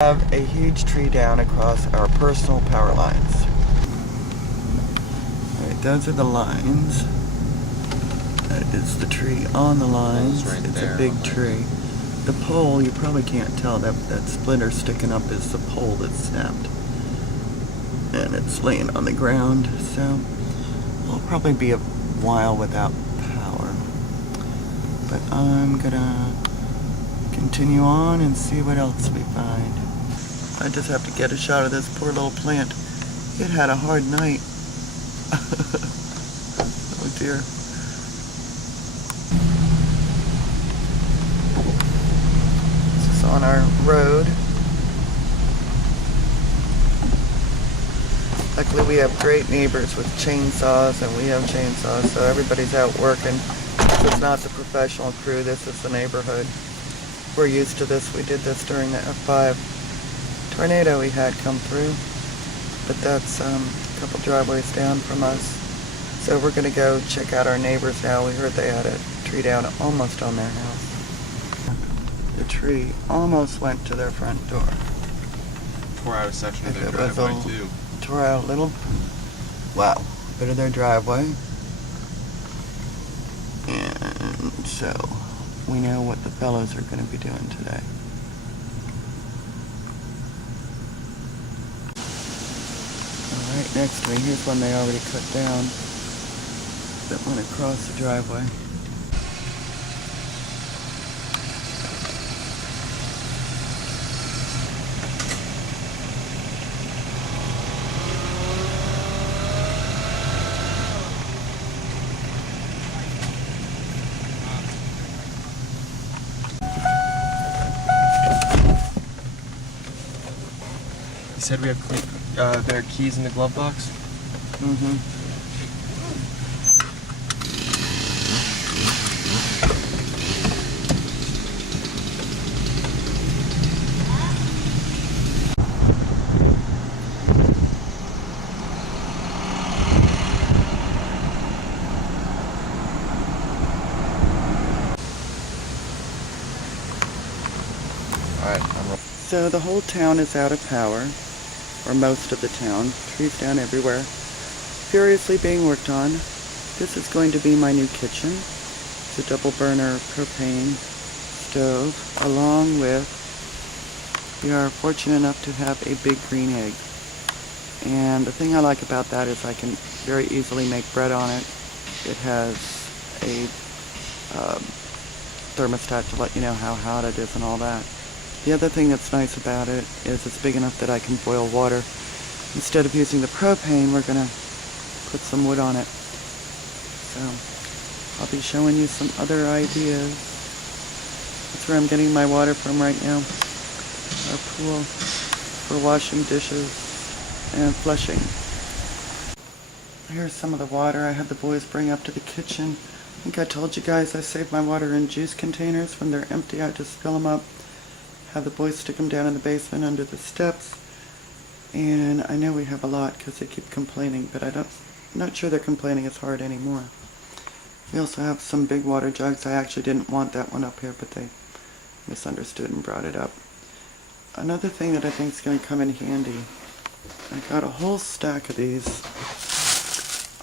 Have a huge tree down across our personal power lines. Alright, those are the lines. That is the tree on the lines. Right it's there, a big tree. The pole, you probably can't tell, that splinter sticking up is the pole that's snapped. And it's laying on the ground, so it'll probably be a while without power. But I'm gonna continue on and see what else we find. I just have to get a shot of this poor little plant. It had a hard night. Oh dear. This is on our road. Luckily we have great neighbors with chainsaws, and we have chainsaws, so everybody's out working. This is not the professional crew, this is the neighborhood. We're used to this. We did this during the F5 tornado we had come through, but that's a couple driveways down from us. So we're going to go check out our neighbors now. We heard they had a tree down almost on their house. The tree almost went to their front door. Tore out a section of their driveway too. Tore out a little, wow, bit of their driveway. And so we know what the fellows are going to be doing today. Alright, next to me, here's one they already cut down that went across the driveway. You said we have their keys in the glove box? Mm-hmm. Alright, So the whole town is out of power, or most of the town. Trees down everywhere. Furiously being worked on. This is going to be my new kitchen. It's a double burner propane stove, along with, we are fortunate enough to have a big green egg. And the thing I like about that is I can very easily make bread on it. It has a thermostat to let you know how hot it is and all that. The other thing that's nice about it is it's big enough that I can boil water. Instead of using the propane, we're going to put some wood on it. So I'll be showing you some other ideas. That's where I'm getting my water from right now. Our pool for washing dishes and flushing. Here's some of the water I had the boys bring up to the kitchen. I think I told you guys I save my water in juice containers. When they're empty, I just fill them up. Have the boys stick them down in the basement under the steps. And I know we have a lot because they keep complaining, but I'm not sure they're complaining as hard anymore. We also have some big water jugs. I actually didn't want that one up here, but they misunderstood and brought it up. Another thing that I think is going to come in handy, I got a whole stack of these.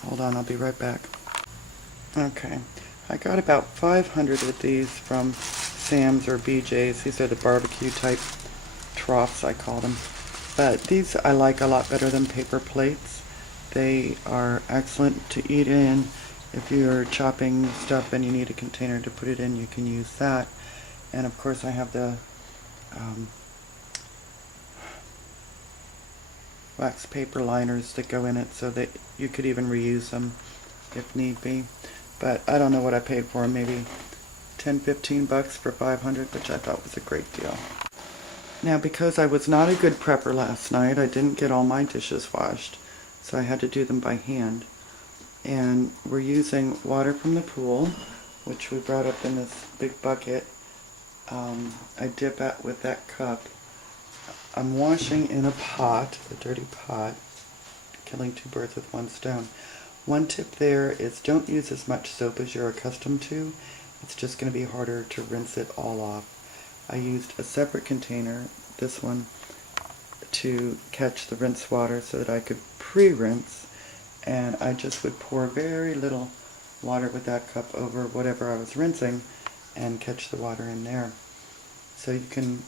Hold on, I'll be right back. Okay, I got about 500 of these from Sam's or BJ's. These are the barbecue type troughs, I call them. But these I like a lot better than paper plates. They are excellent to eat in. If you're chopping stuff and you need a container to put it in, you can use that. And of course I have the wax paper liners that go in it so that you could even reuse them if need be. But I don't know what I paid for them, maybe 10-15 bucks for 500, which I thought was a great deal. Now, because I was not a good prepper last night, I didn't get all my dishes washed, so I had to do them by hand. And we're using water from the pool, which we brought up in this big bucket. I dip it with that cup. I'm washing in a pot, a dirty pot, killing two birds with one stone. One tip there is don't use as much soap as you're accustomed to. It's just going to be harder to rinse it all off. I used a separate container, this one, to catch the rinse water so that I could pre-rinse, and I just would pour very little water with that cup over whatever I was rinsing and catch the water in there. So you can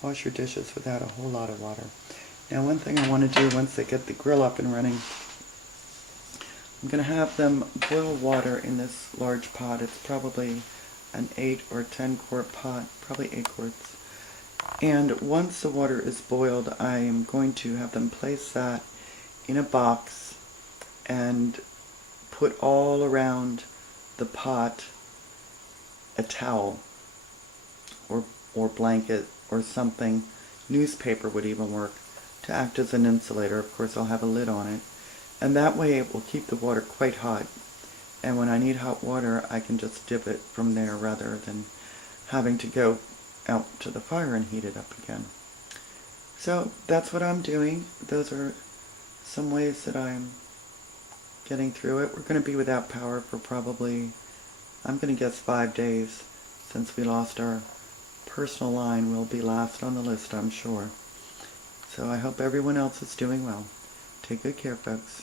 wash your dishes without a whole lot of water. Now, one thing I want to do once they get the grill up and running, I'm going to have them boil water in this large pot. It's probably an 8 or 10 quart pot, probably 8 quarts. And once the water is boiled, I am going to have them place that in a box and put all around the pot a towel or blanket or something. Newspaper would even work to act as an insulator. Of course, I'll have a lid on it. And that way it will keep the water quite hot. And when I need hot water, I can just dip it from there rather than having to go out to the fire and heat it up again. So that's what I'm doing. Those are some ways that I'm getting through it. We're going to be without power for probably, I'm going to guess 5 days. Since we lost our personal line, we'll be last on the list, I'm sure. So I hope everyone else is doing well. Take good care, folks.